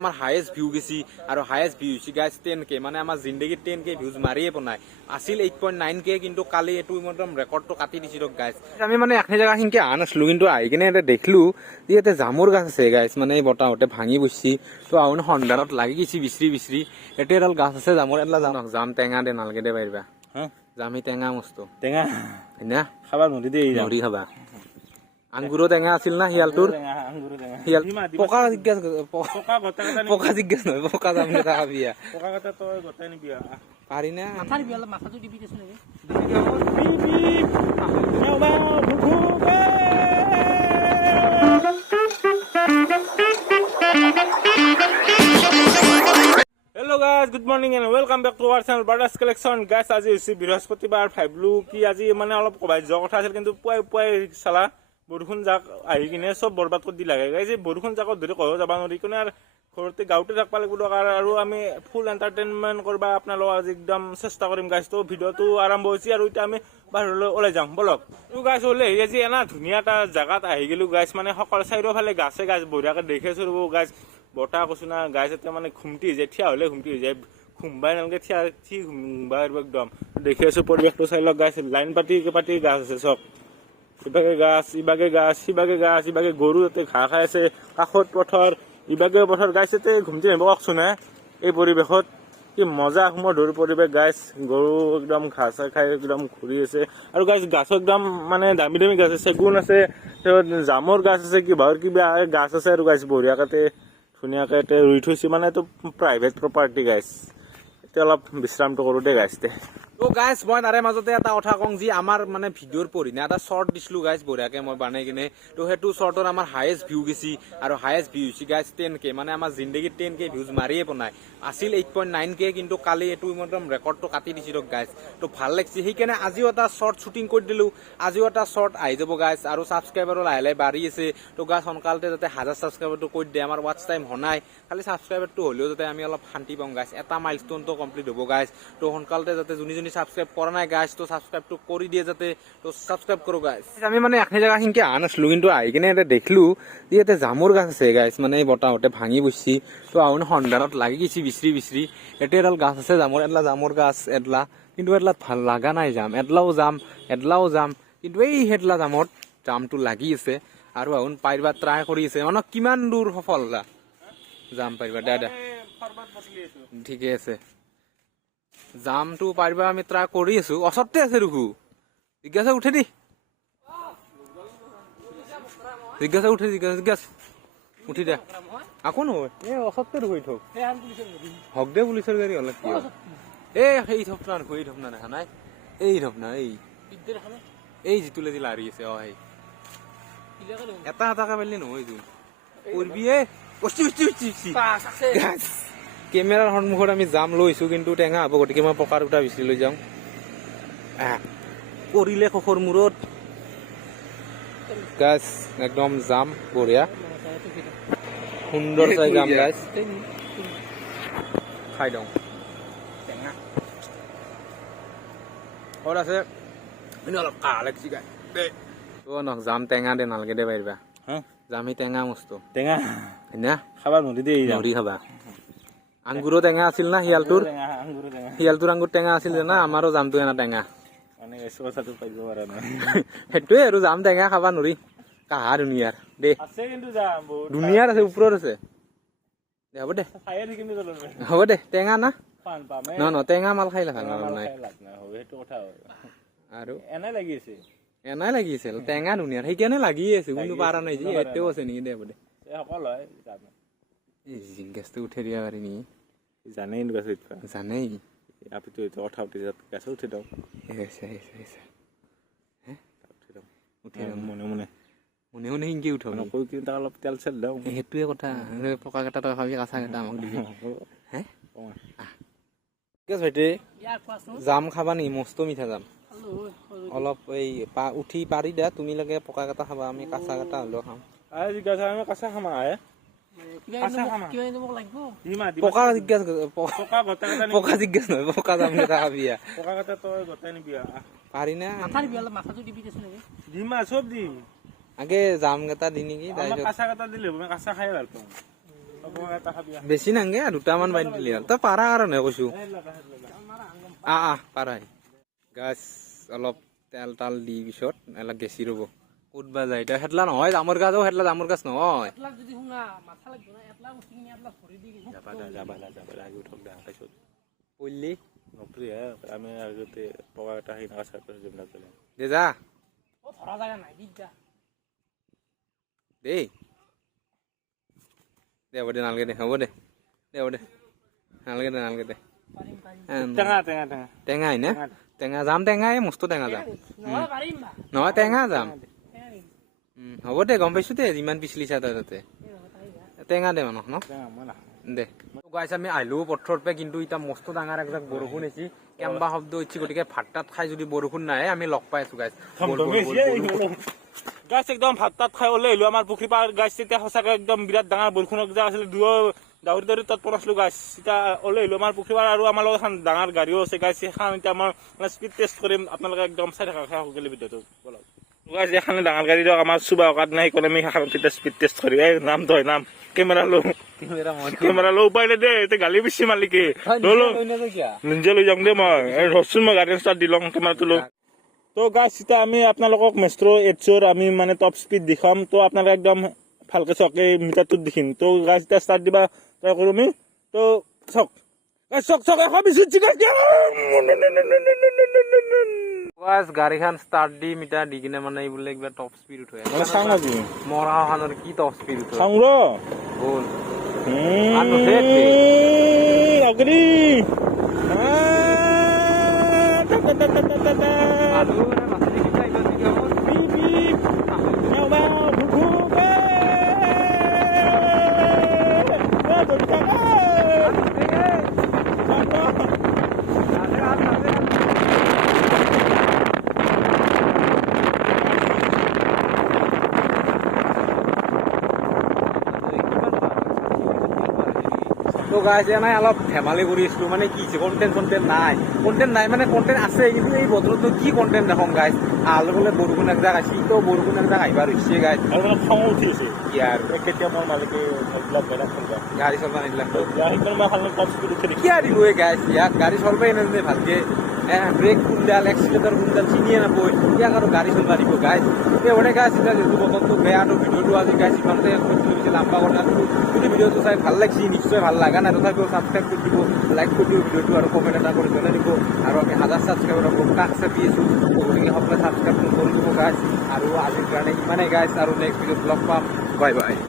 আমার highest view গেছি আর highest view হচ্ছে গাইস 10K মানে আমার জিন্দগির 10K ভিউজ মারিয়ে পোনাই আসিল 8.9K কিন্তু কালি এটু একদম রেকর্ডটো কাটি দিছিল গাইস আমি মানে এখনি জায়গা হিনকে আন আসলো কিন্তু আহি কিনে এটা দেখলু যে এতে জামুর গাছ আছে গাইস মানে বতাহতে ভাঙি বসছি তো আউন সন্ধানত লাগি গেছি বিচরি বিচরি এতে এডাল গাছ আছে জামুর এডলা জানক জাম টেঙা দে নালগে দে পাইবা হ্যাঁ জামি টেঙা মস্ত টেঙা না খাবা নদী দেই নৰি খাবা আঙ্গুরো টেঙা আছিল না হিয়ালটোর আঙ্গুর টেঙা হিয়াল পকা জিজ্ঞাস পোকা গতা গতা পকা জিজ্ঞাস নয় পকা জাম নে খাবিয়া পোকা গতা তো গতাই নিবি পারি না মাথার বিয়ালে মাথাটো দিবি দেছ নেকি Hello guys, good morning and welcome back to our channel Brothers Collection. Guys, আজি হৈছে বৃহস্পতিবাৰ ভাবিলো কি আজি মানে অলপ কবাই যোৱা কথা আছিল কিন্তু পুৱাই পুৱাই চালা বৰষুণ যাক আহি কিনে চব বৰবাদ কৰি দিলা গাইজ এই বৰষুণ যাকত ধৰি কয়ো যাব নোৱাৰি কিনে আৰু ঘৰতে গাঁৱতে থাকবা লাগিব আৰু আমি ফুল এণ্টাৰটেইনমেণ্ট কৰবা আপোনালোক আজি একদম চেষ্টা কৰিম গাইজ তো ভিডিঅ'টো আৰম্ভ হৈছে আৰু এতিয়া আমি বাহিৰলৈ ওলাই যাম বলক তো গাইজ ওলাই আজি এনা ধুনীয়া এটা জেগাত আহি গেলো গাইজ মানে সকলো চাৰিওফালে গাছে গাছ বঢ়িয়াকৈ দেখি আছো গাইজ বতাহ কৈছো না গাছ এতিয়া মানে ঘুমটি হৈ যায় থিয়া হ'লে ঘুমটি হৈ যায় ঘুমবাই নালাগে থিয়া থি ঘুমবা একদম দেখি আছো পৰিৱেশটো চাই লওক গাছ লাইন পাতি গাছ আছে চব ইবাগে গাছ ইবাগে গাছ সিবাগে গাছ ইবাগে গৰু তাতে ঘাঁহ খাই আছে কাষত পথৰ ইবাগে পথৰ গাছ তাতে ঘুমটি আহিব কওকচোন হে এই পৰিৱেশত কি মজা সুমধুৰ পৰিৱেশ গাছ গৰু একদম ঘাঁহ চাহ খাই একদম ঘূৰি আছে আৰু গাছ গাছ একদম মানে দামী দামী গাছ আছে চেগুন আছে জামৰ গাছ আছে কিবা গাছ আছে আৰু গাছ বঢ়িয়াকৈ ধুনীয়াকৈ এতিয়া ৰুই থৈছে মানে এইটো প্ৰাইভেট প্ৰপাৰ্টি গাইছ এতিয়া অলপ বিশ্ৰামটো কৰোঁ দে গাইছতে তো গাইজ মই তাৰে মাজতে এটা কথা কওঁ যি আমাৰ মানে ভিডিঅ'ৰ পঢ়ি না এটা শ্বৰ্ট দিছিলো গাইজ বঢ়িয়াকৈ মই বনাই কিনে তো সেইটো শ্বৰ্টৰ আমাৰ হাইয়েষ্ট ভিউ গেছি আৰু হাইয়েষ্ট ভিউ হৈছে গাইজ 10K মানে আমাৰ জিন্দগিৰ 10K ভিউজ মাৰিয়ে পোনাই আছিল 8.9K কিন্তু কালি এইটো একদম ৰেকৰ্ডটো কাটি দিছিল গাইজ তো ভাল লাগিছে সেইকাৰণে আজিও এটা শ্বৰ্ট শ্বুটিং কৰি দিলোঁ আজিও এটা শ্বৰ্ট আহি যাব গাইজ আৰু ছাবস্ক্ৰাইবাৰো লাহে লাহে বাঢ়ি আছে তো গাইজ সোনকালতে যাতে 1000 ছাবস্ক্ৰাইবাৰটো কৰি দিয়ে আমাৰ ৱাটচ টাইম হোৱাই খালি ছাবস্ক্ৰাইবাৰটো হ'লেও যাতে আমি অলপ শান্তি পাওঁ গাইজ এটা মাইলষ্টনটো কমপ্লিট হ'ব গাইজ তো সোনকালতে যাতে যোনী সাবস্ক্রাইব করা নাই গাইজ তো সাবস্ক্রাইবটো কৰি দিয়ে যাতে তো সাবস্ক্রাইব করো গাইজ আমি মানে এখনি জায়গা হিনকে আন আসলো কিন্তু আহি কিনে এটা দেখলু যে এতে জামুর গাছ আছে গাইজ মানে বতাহতে ভাঙি বসছি তো আউন সন্ধানত লাগি গেছি বিচরি বিচরি এতে এডাল গাছ আছে জামুর এডলা জামুর গাছ এডলা কিন্তু এডলাত ভাল লাগা নাই জাম এডলাও জাম কিন্তু এই হেডলা জামত জামটো লাগি আছে আৰু আউন পাইবা ট্ৰাই কৰি আছে মানে কিমান দূৰ সফলতা জাম পাইবা দাদা ঠিকে আছে জামটো পাৰিবা আমি ট্ৰাই কৰি আছো অচৰতে আছে ৰঘু জিজ্ঞাসা উঠে দি জিজ্ঞাসা উঠি দে আকৌ নহয় এই অচৰতে ৰঘু থক হক দে পুলিচৰ গাড়ী হলে কি এই থপনা দেখা নাই এই থপনা এই যিটোলে যি লাৰি আছে সেই এটা এটাকে পাৰিলে নহয় যোন কৰিবি কেমেৰাৰ সন্মুখত আমি জাম লৈছো কিন্তু টেঙা হ'ব গতিকে মই পকাৰ দুটা বিচাৰি লৈ যাওঁ কৰিলে খখৰ মূৰত গাছ একদম জাম বঢ়িয়া সুন্দৰ চাই জাম গাছ খাই দিওঁ টেঙা ঘৰত আছে কিন্তু অলপ কাহ লাগিছে গাই নক জাম টেঙা দে নালগে দে পাৰিবা জামি টেঙা মস্ত টেঙা না খাবা নদী দেই নৰি খাবা আঙ্গুৰো টেঙা আছিল না শিয়ালটোৰ আঙ্গুৰ টেঙা আছিল না আমাৰো জামটো এনা টেঙা মানে কথাটো পাইব পৰা নাই সেইটোৱে আৰু জাম টেঙা খাবা নৰি কাহা ধুনীয়াৰ দে আছে কিন্তু যাম বহুত ধুনীয়াৰ আছে ওপৰত আছে দে হ'ব দে খায়ে থাকিম হ'ব দে টেঙা না পান পামে ন টেঙা মাল খাই লাভ নাই সেইটো কথা আৰু এনাই লাগি আছিল টেঙা ধুনীয়াৰ সেইকাৰণে লাগি আছে কিন্তু পাৰা নাই যি এতেও আছে নেকি দে হ'ব দে সকল হয় এই জিজ্ঞাসটো উঠে দিয়া পাৰি নেকি জানেই গাছ উঠবা জানেই আপিতো কথা উঠি যাত গাছ উঠি দাও উঠি মনে মনে সিংকি উঠাব কৈ কিন্তু অলপ তেল চেল দাও সেইটোৱে কথা পকা কেইটা তই খাবি কাঁচা কেইটা আমাক দিবি হে ঠিক আছে ভাইটি জাম খাবা নি মস্ত মিঠা জাম অলপ এই উঠি পাৰি দিয়া তুমি লাগে পকা কেইটা খাবা আমি কাঁচা কেইটা হ'লেও খাম আমি কাঁচা খাম পকা জিজ্ঞাস নহয় পকা জাম কেইটা খাবি পাৰি না মাথার বিয়ালে মাথাটো দিবি দেছ নেকি ডিমা চব দিম আগে জাম কেইটা দি নেকি কাঁচা কেইটা দিলে মই কাঁচা খাই ভাল পাওঁ হ'ব এটা খাবি বেছি নাংগে দুটামান বাইন দিলি হ'ল তই পাৰা কাৰণে কৈছো পাৰাই গাছ অলপ তেল তাল দি পিছত অলপ গেছি ৰ'ব ক'তবা যায় এতিয়া হেতলা নহয় জামৰ গাছো হেতলা জামৰ গাছ নহয় এটলাক যদি শুনা মাথা লাগব না এটলা বস্তু কিনি এটলা ভৰি দি যাবা লাগি উঠক দে পাইছোঁ পল্লি নকৰি আমি আগতে পকা এটা সেনেকুৱা চাৰ্টৰ যিবিলাক কৰিলে দে যা ও ধৰা জায়গা নাই দিগদা দেই দে হ'ব দে নালগে দে হ'ব দে হ'ব দে নালগে দে পাৰিম পাৰিম টেঙা টেঙা টেঙা টেঙা আহি না টেঙা যাম টেঙা এই মস্ত টেঙা যাম নহয় পাৰিম বা নহয় টেঙা যাম টেঙা নিম। হ'ব দে গম পাইছো দে যিমান পিছলিছা তই তাতে এই নহয়, তাই বা। টেঙা দে মানুহ ন টেঙা মই নাখাওঁ দে গাইছ আমি আহিলো পথৰ পৰা কিন্তু এতিয়া মস্ত ডাঙৰ একজাক বৰষুণ আহিছে কেম্বা শব্দ হৈছে গতিকে ভাত তাত খাই যদি বৰষুণ নাহে আমি লগ পাই আছো গাইছ গাছ একদম ভাত তাত খাই ওলাই আহিলো আমাৰ পুখুৰী পাৰ গাছ তেতিয়া সঁচাকে একদম বিৰাট ডাঙৰ বৰষুণৰ জেগা আছিল দাউৰি দাউৰি তাত পৰাছিলো গাছ এতিয়া ওলাই আহিলো আমাৰ পুখুৰী পাৰ আৰু আমাৰ লগত এখন ডাঙৰ গাড়ীও আছে গাছ সেইখন এতিয়া আমাৰ স্পীড টেষ্ট কৰিম আপোনালোকে একদম চাই থাকা খাই সকলো ভিডিঅ'টো বলক গাছ এখানে ডাঙৰ গাড়ী দিয়ক আমাৰ চুবা অকাত নাই ইকনমি সেইখন তেতিয়া স্পীড টেষ্ট কৰি এই নাম তই নাম কেমেৰা লো উপায় দে এতিয়া গালি বেছি মালিকে নিজে লৈ যাওঁ দে মই ৰচোন মই গাড়ী ষ্টাৰ্ট দি লওঁ কেমেৰাটো লৈ তো গাছ এতিয়া আমি আপোনালোকক মেষ্ট্ৰ এইচৰ আমি মানে টপ স্পীড দেখাম তো আপোনালোকে একদম ভালকে চাওক এই মিটাৰটোত দেখিম তো গাছ এতিয়া ষ্টাৰ্ট দিবা ট্ৰাই কৰোঁ আমি তো চাওক চাওক এশ বিশ উঠছি গাইছ গাড়ীখন ষ্টাৰ্ট দি মিটাৰ দি কিনে মানে বোলে কিবা টপ স্পীড উঠে চাওঁ আজি মৰাখনৰ কি টপ স্পীড উঠে চাওঁ ৰ বল অগ্ৰি তো গাইছ নাই অলপ ধেমালি কৰি আছিলো মানে কি হৈছে কণ্টেণ্ট নাই মানে কণ্টেণ্ট আছে কিন্তু এই বতৰতো কি কণ্টেণ্ট দেখোন গাইছ আহলে বোলে বৰষুণ একজাক আহিছে তো বৰষুণ একজাক আহিবাৰ হৈছে গাইছ আৰু মানে খং উঠিছে কি আৰু কেতিয়া মোৰ মালিকে এইবিলাক বেলেগ কৰিবা গাড়ী চলবা নিদিলাক সেইকাৰণে মই খালি টপ স্পীড উঠি কি দিলো এই গাইছ ইয়াক গাড়ী চলবাই নাজানে ভালকে ব্ৰেক কোনডাল এক্সিলেটৰ কোনডাল চিনিয়ে নাপায় ইয়াক আৰু গাড়ী চলবা দিব গাইছ এইভাবে গাইছ এতিয়া যিহেতু বতৰটো বেয়া তো ভিডিঅ'টো আজি গাইছ ইমানতে বেছি লাম্বা কৰা যদি ভিডিঅ'টো চাই ভাল লাগিছে নিশ্চয় ভাল লগা নাই তথাপিও ছাবস্ক্ৰাইব কৰি দিব লাইক কৰি দিব ভিডিঅ'টো আৰু কমেণ্ট এটা কৰি জনাই দিব আৰু আমি 1000 ছাবস্ক্ৰাইবাৰৰ কাষ চাপি আছো গতিকে সকলোৱে ছাবস্ক্ৰাইব কৰি দিব গাইছ আৰু আজিৰ কাৰণে ইমানেই গাইছ আৰু নেক্সট ভিডিঅ'ত লগ পাম বাই বাই